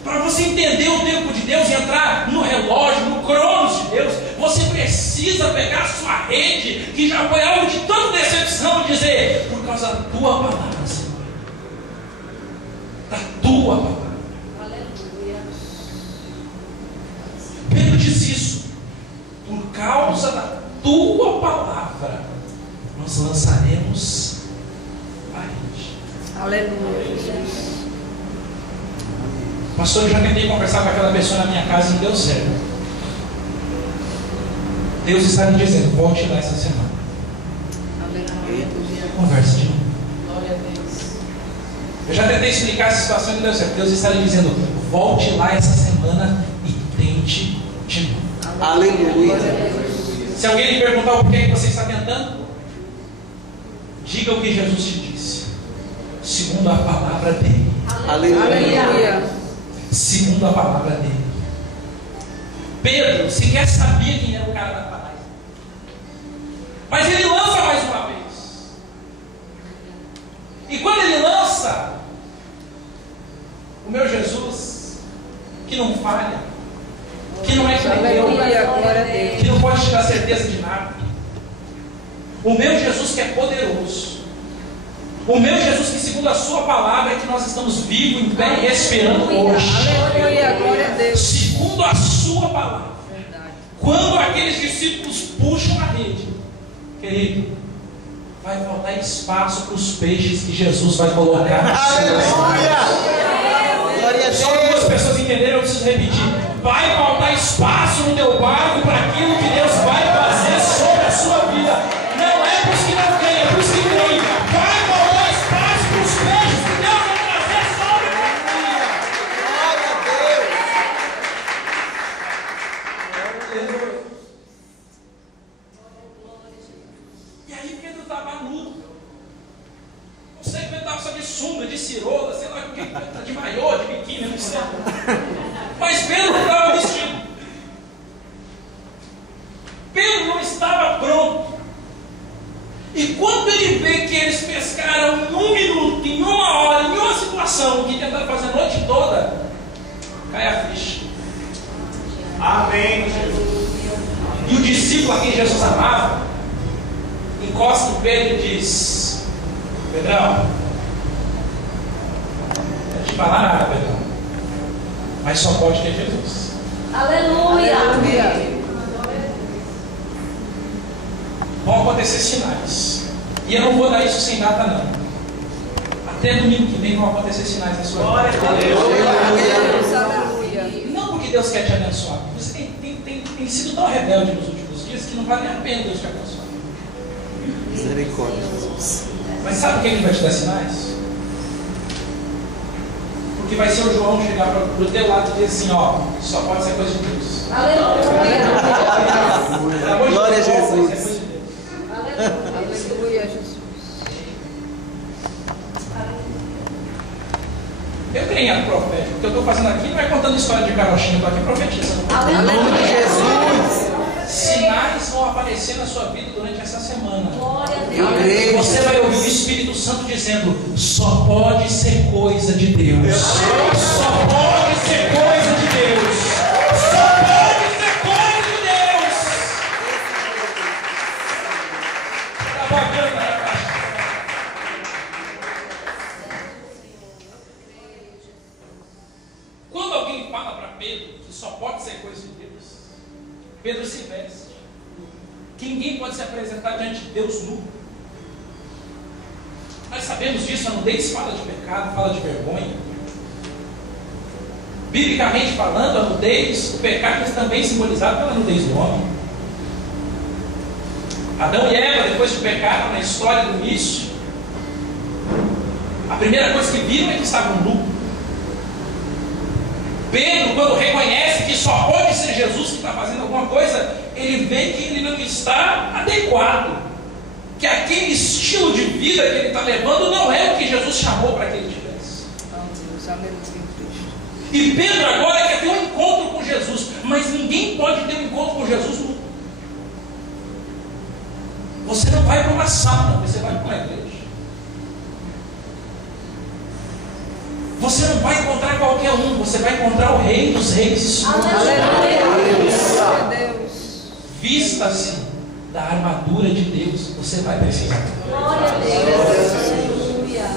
Para você entender o tempo de Deus e entrar no relógio, no cronos de Deus, você precisa pegar a sua rede, que já foi algo de tanta decepção, e dizer: por causa da tua palavra, Senhor. Da tua palavra. Aleluia. Pedro diz isso: por causa da tua palavra, nós lançaremos a rede. Aleluia, Jesus. Pastor, eu já tentei conversar com aquela pessoa na minha casa e não deu certo. Deus está me dizendo: volte lá essa semana. Aleluia. Converse de novo. Glória a Deus. Eu já tentei explicar essa situação e não deu certo. Deus está lhe dizendo: volte lá essa semana e tente de novo. Aleluia. Se alguém lhe perguntar o porquê que você está tentando, diga o que Jesus te disse, segundo a palavra dele. Aleluia. Segundo a palavra dele. Pedro sequer sabia quem era o cara da palavra, mas ele lança mais uma vez. E quando ele lança, o meu Jesus, que não falha, que não é que nem eu, Aleluia. Glória a Deus. que não pode te dar certeza de nada, o meu Jesus que é poderoso, o meu Jesus que segundo a sua palavra é que nós estamos vivos, em pé e respirando hoje. Aleluia. Glória a Deus. Segundo a sua palavra. Verdade. Quando aqueles discípulos puxam a rede, querido, vai faltar espaço para os peixes que Jesus vai colocar no seu. Aleluia. Glória a Só duas Deus. pessoas entenderam, eu preciso repetir. Vai faltar espaço no teu barco para aquilo que Deus vai fazer sobre a sua vida. Não é para os que não creem, é para os que creem. Vai faltar espaço para os peixes que Deus vai trazer sobre a Glória a Deus. E aí Pedro estava nu. Não sei que ele estava de sunga, de cirola, sei lá o que, de maiô, de biquíni, não sei. Mas Pedro estava vestido. Pedro não estava pronto. E quando ele vê que eles pescaram em 1 minuto, em 1 hora, em uma situação, que tentaram fazer a noite toda, cai a ficha. Amém. E o discípulo a quem Jesus amava encosta em Pedro e diz: Pedrão, não te falar nada, Pedrão, mas só pode ter Jesus. Aleluia. Aleluia. Vão acontecer sinais. E eu não vou dar isso sem data, não. Até domingo que vem vão acontecer sinais na sua vida. Aleluia. Não porque Deus quer te abençoar. Você tem sido tão rebelde nos últimos dias que não vale nem a pena Deus te abençoar. Misericórdia, Jesus. Mas sabe por que Ele vai te dar sinais? Porque vai ser o João chegar para o teu lado e dizer assim: ó, só pode ser coisa de Deus. Pelo amor de Glória a Deus, só pode ser Jesus. coisa de Deus. Aleluia, Jesus. Eu creio em ato profético. O que eu estou fazendo aqui não é contando história de carochinha, eu estou aqui profetizando. Em nome de Jesus. Sinais vão aparecer na sua vida durante essa semana. Glória a Eu Deus. creio. Você vai ouvir o Espírito Santo dizendo: só pode ser coisa de Deus. Só pode ser coisa de Deus. Só pode ser coisa de Deus. Tá bacana, rapaz. Quando alguém fala para Pedro que só pode ser coisa de Deus, Pedro se veste. Que ninguém pode se apresentar diante de Deus nu. Nós sabemos disso, a nudez fala de pecado, fala de vergonha. Biblicamente falando, a nudez, o pecado é também simbolizado pela nudez do homem. Adão e Eva, depois do pecado, na história do início, a primeira coisa que viram é que estavam nus. Pedro, quando reconhece que só pode ser Jesus que está fazendo alguma coisa, ele vê que ele não está adequado, que aquele estilo de vida que ele está levando não é o que Jesus chamou para que ele tivesse. E Pedro agora quer ter um encontro com Jesus, mas ninguém pode ter um encontro com Jesus nu. Você não vai para uma sauna, você vai para uma igreja. Você não vai encontrar qualquer um, você vai encontrar o Rei dos Reis e Senhor. Aleluia. Vista-se da armadura de Deus, você vai precisar. Glória a Deus. Aleluia.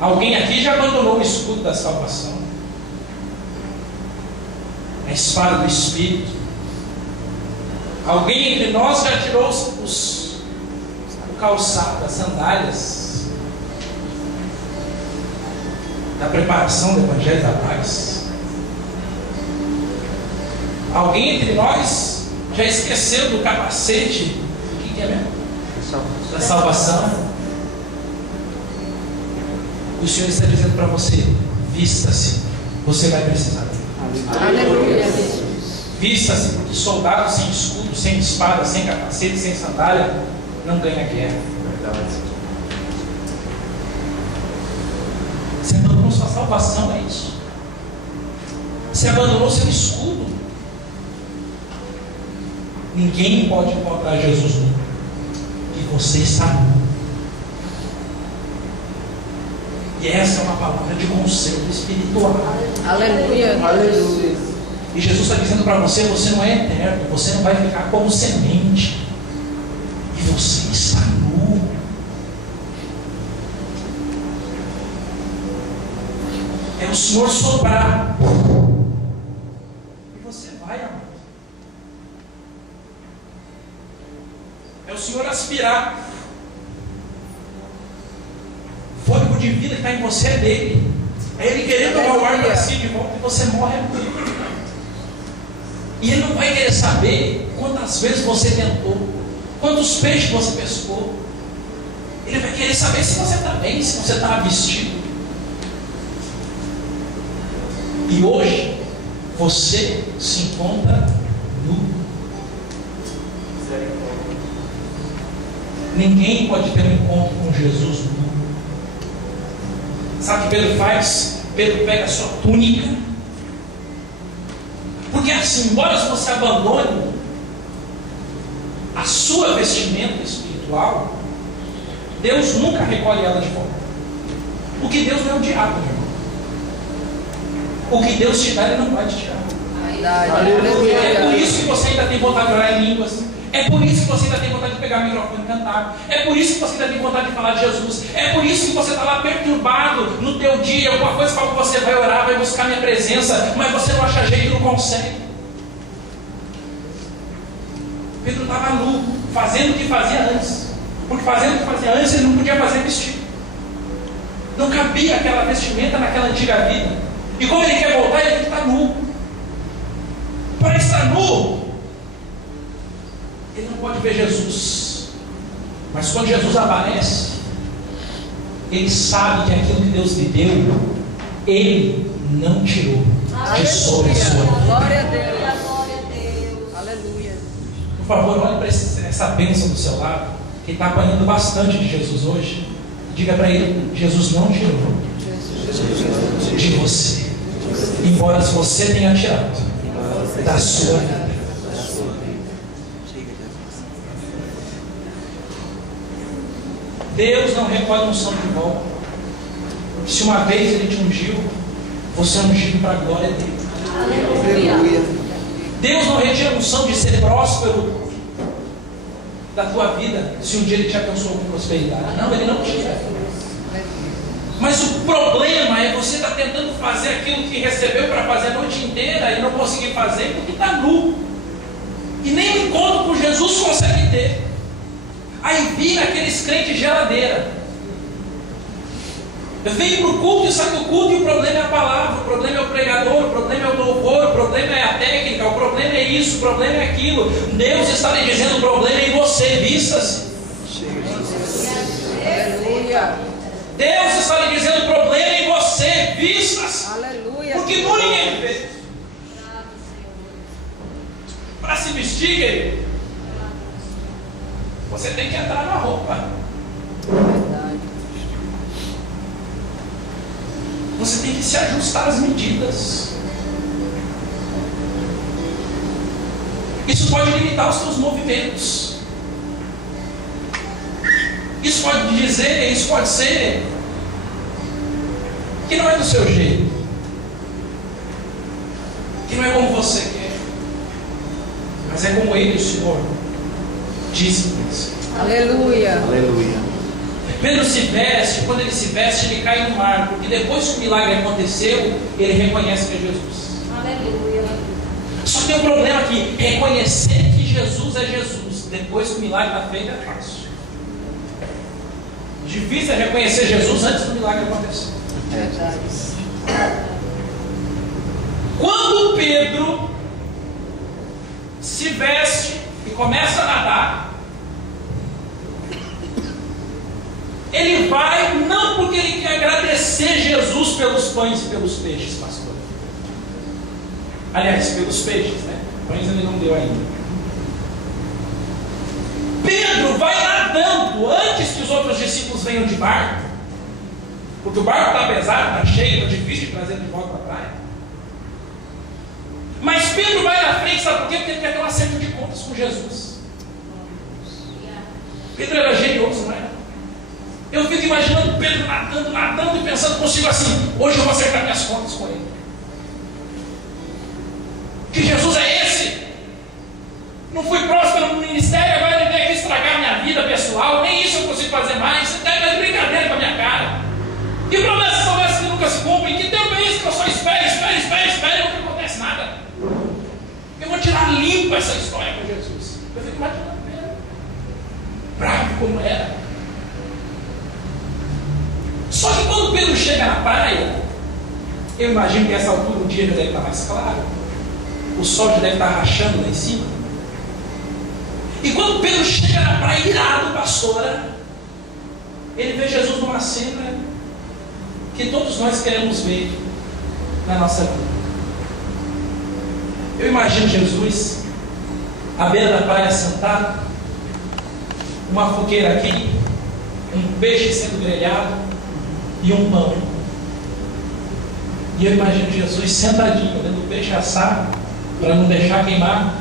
Alguém aqui já abandonou o escudo da salvação, a espada do Espírito. Alguém entre nós já tirou o calçado, as sandálias da preparação do Evangelho da Paz. Alguém entre nós já esqueceu do capacete, o que é mesmo? Da salvação. O Senhor está dizendo para você: vista-se, você vai precisar. Aleluia. Vista-se, porque soldado sem escudo, sem espada, sem capacete, sem sandália, não ganha guerra. Você abandonou sua salvação, é isso. Você abandonou seu escudo. Ninguém pode encontrar Jesus nu, e você está nu. E essa é uma palavra de conselho espiritual. Aleluia. E Jesus está dizendo para você: você não é eterno, você não vai ficar como semente, e você está nu. É o Senhor soprar, e você vai, amado. É o Senhor aspirar. O fôlego de vida que está em você é dele. É Ele querendo tomar o ar para si de volta, e você morre. E Ele não vai querer saber quantas vezes você tentou, quantos peixes você pescou. Ele vai querer saber se você está bem, se você está vestido. E hoje você se encontra nu. Ninguém pode ter um encontro com Jesus nu. Sabe o que Pedro faz? Pedro pega a sua túnica. Porque assim, embora você abandone a sua vestimenta espiritual, Deus nunca recolhe ela de volta. Porque Deus não é o diabo, meu irmão. O que Deus te dá, Ele não vai te tirar. É por isso que você ainda tem vontade de orar em línguas. É por isso que você ainda tem vontade de pegar o microfone e cantar. É por isso que você ainda tem vontade de falar de Jesus. É por isso que você está lá perturbado no teu dia. Alguma coisa fala que você vai orar, vai buscar minha presença, mas você não acha jeito e não consegue. Pedro estava nu, fazendo o que fazia antes. Porque fazendo o que fazia antes, ele não podia fazer vestido. Não cabia aquela vestimenta naquela antiga vida. E como ele quer voltar, ele tem que estar nu. Para estar nu, ele não pode ver Jesus. Mas quando Jesus aparece, ele sabe que aquilo que Deus lhe deu, Ele não tirou de sobre a sua vida. Glória a Deus. Glória a Deus. Aleluia. Por favor, olhe para essa bênção do seu lado, que está apanhando bastante de Jesus hoje. Diga para ele: Jesus não tirou de você, embora você tenha tirado da sua vida. Deus não recolhe unção de volta. Se uma vez Ele te ungiu, você é ungido para a glória dele. Aleluia. Deus não retira a unção de ser próspero da tua vida, se um dia Ele te alcançou com prosperidade. Não, Ele não tira. Mas o problema é você estar tentando fazer aquilo que recebeu para fazer a noite inteira e não conseguir fazer porque está nu. E nem o encontro com Jesus consegue ter. Aí vira aqueles crentes geladeira. Vem para o culto e sai do culto e o problema é a palavra, o problema é o pregador, o problema é o louvor, o problema é a técnica, o problema é isso, o problema é aquilo. Deus está lhe dizendo: o problema é em você, vista-se. Aleluia. Deus está lhe dizendo: o problema é em você, vista-se. Aleluia. Porque não ninguém vê. Para se vestir, querido, você tem que entrar na roupa. Verdade. Você tem que se ajustar às medidas. Isso pode limitar os seus movimentos. Isso pode dizer, isso pode ser que não é do seu jeito, que não é como você quer, mas é como Ele, o Senhor, disse para você. Aleluia. Aleluia. Pedro se veste, quando ele se veste, ele cai no mar, porque depois que o milagre aconteceu, ele reconhece que é Jesus. Aleluia. Só que tem um problema aqui: reconhecer que Jesus é Jesus, depois que o milagre está feito, é fácil. Difícil é reconhecer Jesus antes do milagre acontecer. Verdade. Quando Pedro se veste e começa a nadar, ele vai não porque ele quer agradecer Jesus pelos pães e pelos peixes, pastor. Aliás, pelos peixes, né? Pães ele não deu ainda. Pedro vai nadando antes que os outros discípulos venham de barco, porque o barco está pesado, está cheio, está difícil de trazer de volta para a praia. Mas Pedro vai na frente, sabe por quê? Porque ele quer ter um acerto de contas com Jesus. Pedro era generoso, não era? Eu fico imaginando Pedro nadando e pensando consigo assim: hoje eu vou acertar minhas contas com ele. Que Jesus é esse? Não fui próspero no ministério, agora ele vem aqui estragar minha vida pessoal, nem isso eu consigo fazer mais. Você está de brincadeira com a minha cara. Que promessas são essas que nunca se cumprem? Que tempo é esse que eu só espero e não acontece nada? Eu vou tirar limpo essa história com Jesus. Eu fico imaginando Pedro, bravo como era. Só que quando Pedro chega na praia, eu imagino que essa altura o dia já deve estar mais claro, o sol já deve estar rachando lá em cima. E quando Pedro chega na praia irado, pastora, ele vê Jesus numa cena que todos nós queremos ver na nossa vida. Eu imagino Jesus à beira da praia sentado, uma fogueira aqui, um peixe sendo grelhado e um pão. E eu imagino Jesus sentadinho, olhando o peixe assar, para não deixar queimar,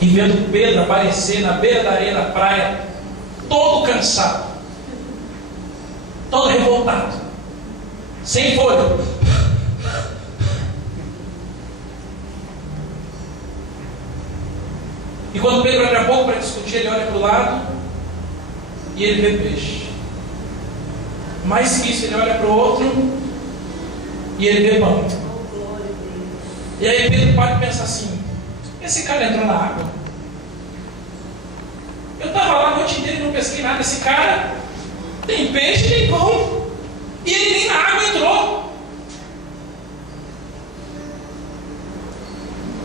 e vendo Pedro aparecer na beira da areia da praia, todo cansado, todo revoltado, sem fôlego. E quando Pedro abre a boca para discutir, ele olha para o lado e ele vê peixe. Mais que isso, ele olha para o outro e ele vê pão. E aí Pedro para e pensa assim: esse cara entrou na água. Eu estava lá a noite inteira e não pesquei nada. Esse cara tem peixe e tem pão, e ele nem na água entrou.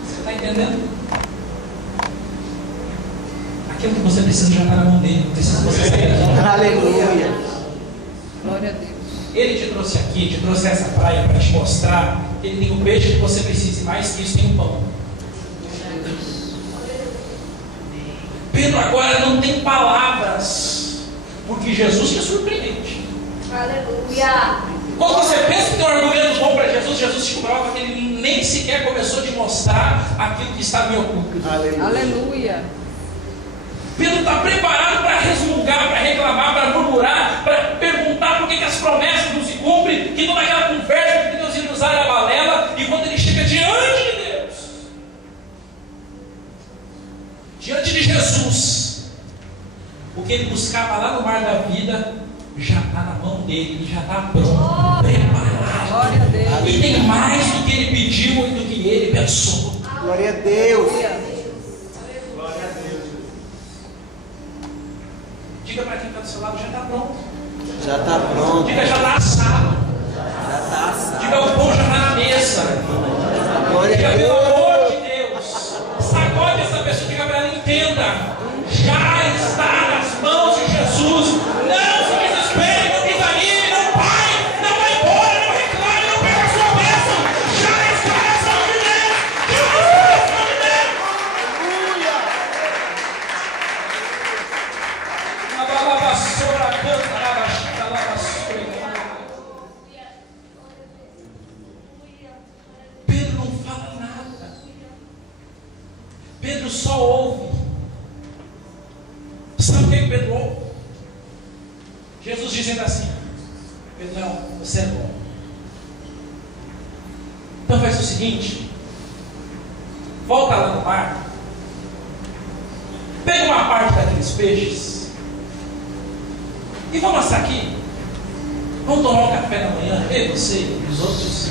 Você está entendendo? Aquilo que você precisa já está na mão dele, não precisa você sair daqui. Aleluia. Glória a Deus. Ele te trouxe aqui, te trouxe a essa praia para te mostrar que ele tem o peixe que você precisa, e mais que isso, tem o pão. Pedro agora não tem palavras, porque Jesus é surpreendente. Aleluia. Quando você pensa que tem um argumento bom para Jesus, Jesus te prova que ele nem sequer começou a te mostrar aquilo que estava em oculto. Aleluia. Pedro está preparado para resmungar, para reclamar, para murmurar, para perguntar por que as promessas não se cumprem, que toda aquela conversa que Deus ia usar era balela, e quando ele chega diante de Deus, diante de Jesus, o que ele buscava lá no mar da vida já está na mão dele, ele já está pronto, preparado. Glória a Deus. E tem mais do que ele pediu e do que ele pensou. Glória a Deus. Diga para quem está do seu lado, já está pronto. Já está pronto. Diga, já está assado. Já está assado. Diga, o pão já está na mesa. Glória Diga, a pelo Deus. amor de Deus. Sacode essa pessoa, diga para ela, entenda. Já está nas mãos de Jesus. Não se desespere, não desanime, não pare, não vai embora, não reclame, não perca a sua bênção. Já está nas mãos de Deus. Já está nas mãos de Deus. Pedro não fala nada. Pedro só ouve. Sabe o que Pedro ouve? Jesus dizendo assim: Pedrão, você é bom. Então faz o seguinte: volta lá no mar, pega uma parte daqueles peixes e vamos assar aqui. Vamos tomar um café da manhã, eu, você e os outros.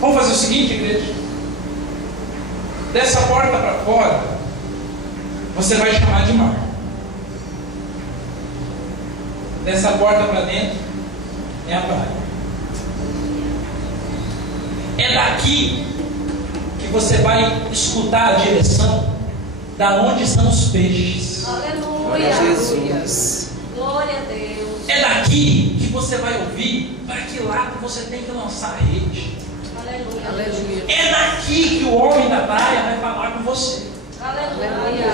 Vamos fazer o seguinte, igreja. Dessa porta para fora, você vai chamar de mar. Dessa porta para dentro, é a praia. É daqui que você vai escutar a direção da onde estão os peixes. Aleluia. Jesus. Glória a Deus. É daqui que você vai ouvir para que lado você tem que lançar a rede. Aleluia. Aleluia. É daqui que o homem da praia vai falar com você. Aleluia.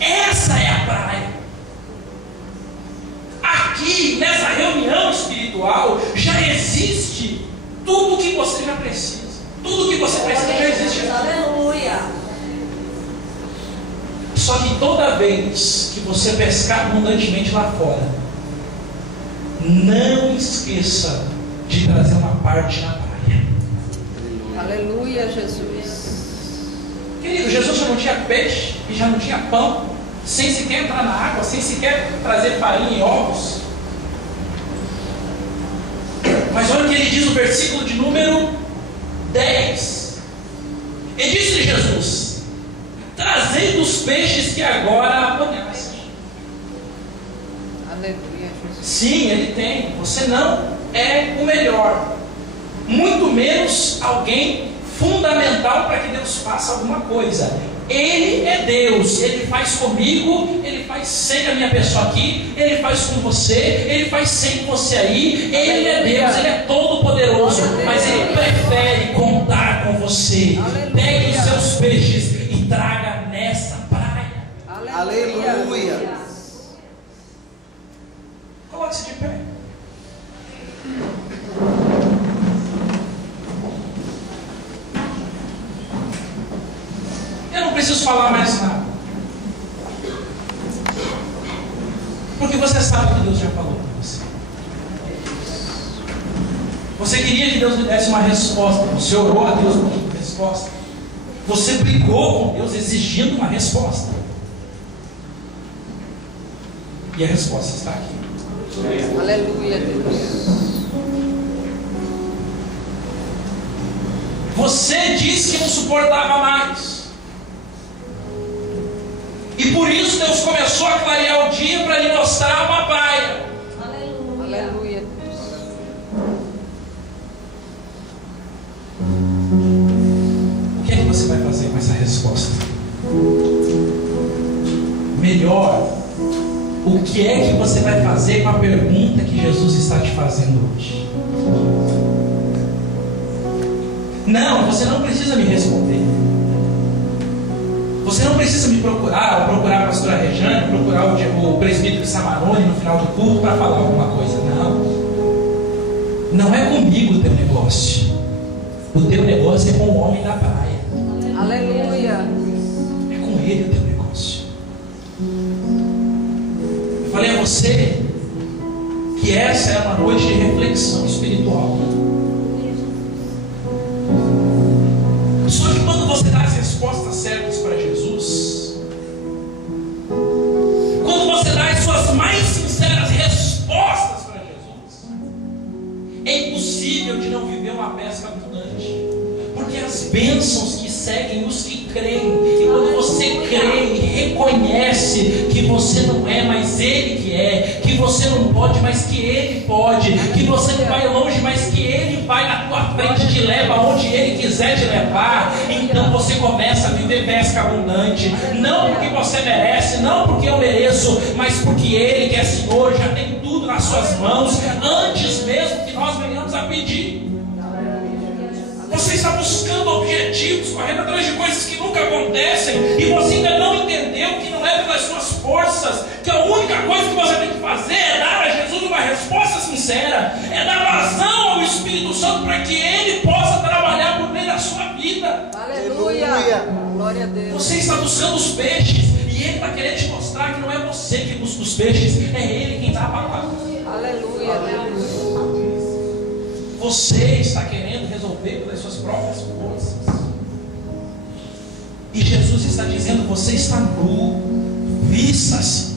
Essa é a praia. Aqui, nessa reunião espiritual, já existe tudo o que você já precisa. Tudo o que você precisa já existe aqui. Aleluia. Só que toda vez que você pescar abundantemente lá fora, não esqueça de trazer uma parte na praia. Aleluia, Jesus. Querido, Jesus já não tinha peixe e já não tinha pão, sem sequer entrar na água, sem sequer trazer farinha e ovos. Mas olha o que ele diz no versículo de número 10. Ele disse-lhe Jesus: trazei dos peixes que agora apanhaste. Aleluia, Jesus. Sim, ele tem. Você não é o melhor, muito menos alguém fundamental para que Deus faça alguma coisa. Ele é Deus, Ele faz comigo, Ele faz sem a minha pessoa aqui, Ele faz com você, Ele faz sem você aí. Ele é Deus, Ele é todo poderoso, mas Ele prefere contar com você. Pegue os seus peixes e traga nessa praia. Aleluia. Coloque-se de pé. Eu não preciso falar mais nada, porque você sabe o que Deus já falou para você. Você queria que Deus lhe desse uma resposta, você orou a Deus pedindo uma resposta, você brigou com Deus exigindo uma resposta, e a resposta está aqui. Aleluia, Deus. Você disse que não suportava mais, e por isso Deus começou a clarear o dia para lhe mostrar uma praia. Aleluia. Aleluia, Deus. O que é que você vai fazer com essa resposta? Melhor, o que é que você vai fazer com a pergunta que Jesus está te fazendo hoje? Não, você não precisa me responder. Você não precisa me procurar, ou procurar a pastora Rejane, procurar o presbítero Samarone no final do culto para falar alguma coisa. Não. Não é comigo o teu negócio. O teu negócio é com o homem da praia. Aleluia. É com ele o teu negócio. Eu falei a você que essa é uma noite de reflexão espiritual. Só que quando você dá as respostas certas para Jesus, quando você dá as suas mais sinceras respostas para Jesus, é impossível de não viver uma pesca abundante, porque as bênçãos que seguem os que creem, e quando você crê e reconhece que você não é, mas Ele que é, que você não pode, mas que Ele pode, que você não vai longe, mas que Ele vai na tua frente e te leva aonde Ele quiser te levar, então você começa a viver pesca abundante, não porque você merece, não porque eu mereço, mas porque Ele que é Senhor, já tem tudo nas suas mãos, antes mesmo que nós venhamos a pedir. Você está buscando objetivos, correndo atrás de coisas que nunca acontecem, e você ainda não entendeu que não é pelas suas forças, que a única coisa que você tem que fazer é dar a Jesus uma resposta sincera, é dar vazão ao Espírito Santo para que Ele possa trabalhar por meio da sua vida. Aleluia. Glória a Deus. Você está buscando os peixes, e Ele está querendo te mostrar que não é você que busca os peixes, é Ele quem dá a palavra. Aleluia, Deus. Você está querendo resolver pelas suas próprias forças. E Jesus está dizendo: você está nu, vista-se.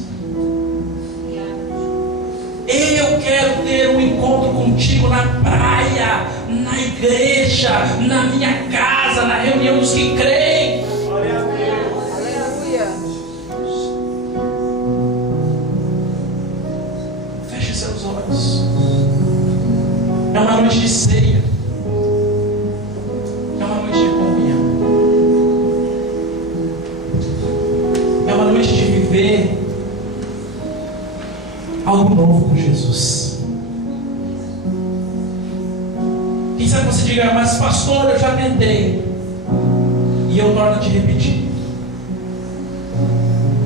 Eu quero ter um encontro contigo na praia, na igreja, na minha casa, na reunião dos que creem. Aleluia. Feche seus olhos. É uma noite de ceia. É uma noite de comunhão. É uma noite de viver algo novo com Jesus. Quem sabe você diga: mas pastor, eu já tentei. E eu torno a te repetir: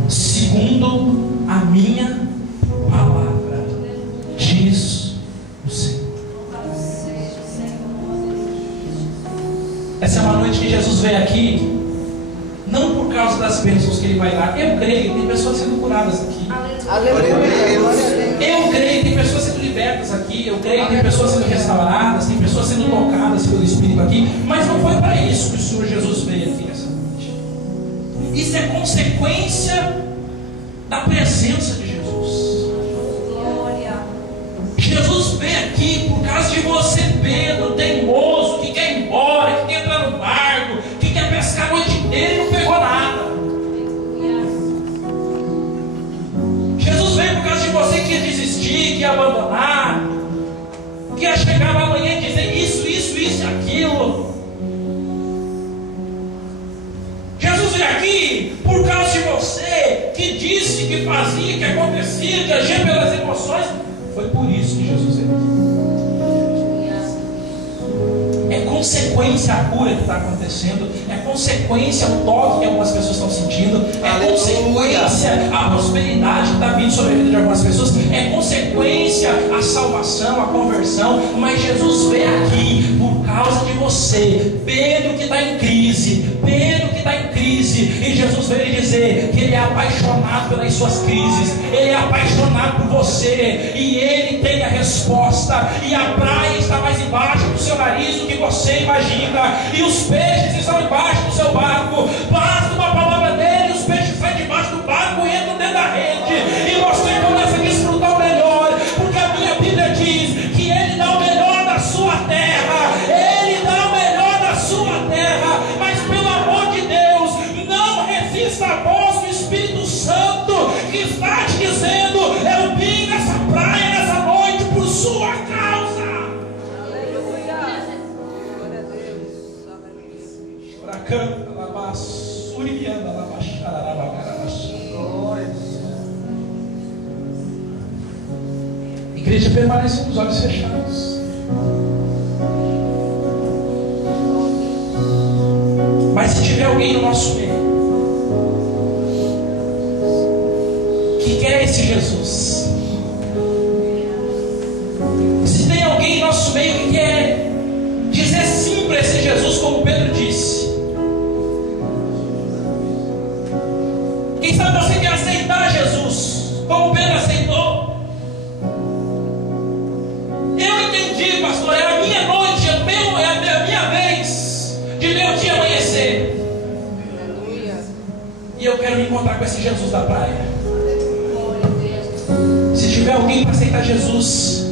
segundo a minha palavra, diz o Senhor. Essa é uma noite que Jesus vem aqui, não por causa das bênçãos que Ele vai dar. Eu creio que tem pessoas sendo curadas aqui. Aleluia. Eu creio que tem pessoas sendo libertas aqui. Eu creio que tem pessoas sendo restauradas, tem pessoas sendo tocadas pelo Espírito aqui. Mas não foi para isso que o Senhor Jesus veio aqui nessa noite. Isso é consequência da presença de Jesus. Jesus veio aqui por causa de você, Pedro, teimoso, que quer ir embora, que quer entrar no barco, que quer pescar a noite inteira e não pegou nada. Jesus veio por causa de você que ia desistir, que ia abandonar, que ia chegar lá amanhã e dizer isso e aquilo. Jesus veio aqui por causa de você que disse, que fazia, que acontecia, que agia pelas emoções. Foi por isso que Jesus veio aqui. É consequência a cura que está acontecendo, é consequência o toque que algumas pessoas estão sentindo, é consequência a prosperidade que está vindo sobre a vida de algumas pessoas, é consequência a salvação, a conversão. Mas Jesus veio aqui por causa de você, Pedro que está em crise, e Jesus veio dizer que Ele é apaixonado pelas suas crises, Ele é apaixonado por você, e Ele tem a resposta. E a praia está mais embaixo do seu nariz do que você imagina, e os peixes estão embaixo do seu barco. Basta uma palavra dele, os peixes saem debaixo do barco e entram dentro da rede, e você começa a desfrutar o melhor, porque a minha Bíblia diz que Ele dá o melhor da sua terra, Ele dá o melhor da sua terra. Mas pelo amor de Deus, não resista a voz do Espírito Santo que está te dizendo: eu vim nessa praia nessa noite por sua causa. Aleluia. Glória a Deus. Igreja, permanece com os olhos fechados. Mas se tiver alguém no nosso meio que quer esse Jesus. Se tem alguém em nosso meio que quer dizer sim para esse Jesus, como Pedro disse. Quem sabe você quer aceitar Jesus, como Pedro aceitou. Eu entendi, pastor, é a minha noite, é a minha vez de ver o dia amanhecer. Aleluia. E eu quero me encontrar com esse Jesus da praia. Se tiver alguém para aceitar Jesus,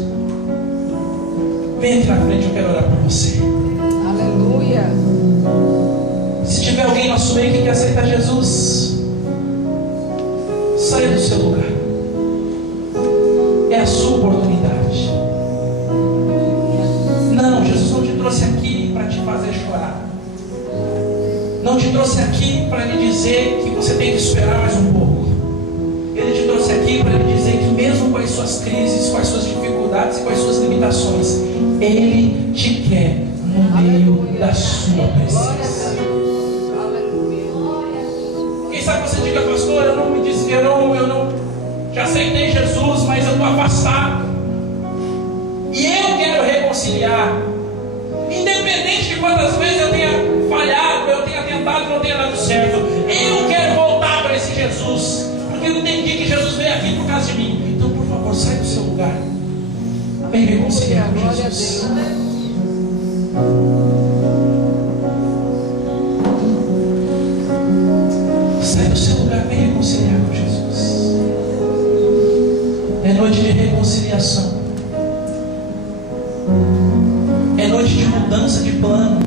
vem aqui na frente, eu quero orar por você. Aleluia. Se tiver alguém no nosso meio que quer aceitar Jesus, saia do seu lugar. É a sua oportunidade. Não, Jesus não te trouxe aqui para te fazer chorar. Não te trouxe aqui para lhe dizer que você tem que esperar mais um pouco. Ele te trouxe aqui para lhe dizer que mesmo com as suas crises, com as suas dificuldades e com as suas limitações, Ele te quer no meio da sua presença. Quem sabe você diga, pastor, eu não já aceitei Jesus, mas eu estou afastado. E eu quero reconciliar. Independente de quantas vezes eu tenha falhado, eu tenha tentado e não tenha dado certo, eu quero voltar para esse Jesus. Porque eu entendi que Jesus veio aqui por causa de mim. Então, por favor, sai do seu lugar. Vem reconciliar com Glória a Jesus. Deus. Sai do seu lugar, vem reconciliar com Jesus. É noite de reconciliação. É noite de mudança de plano.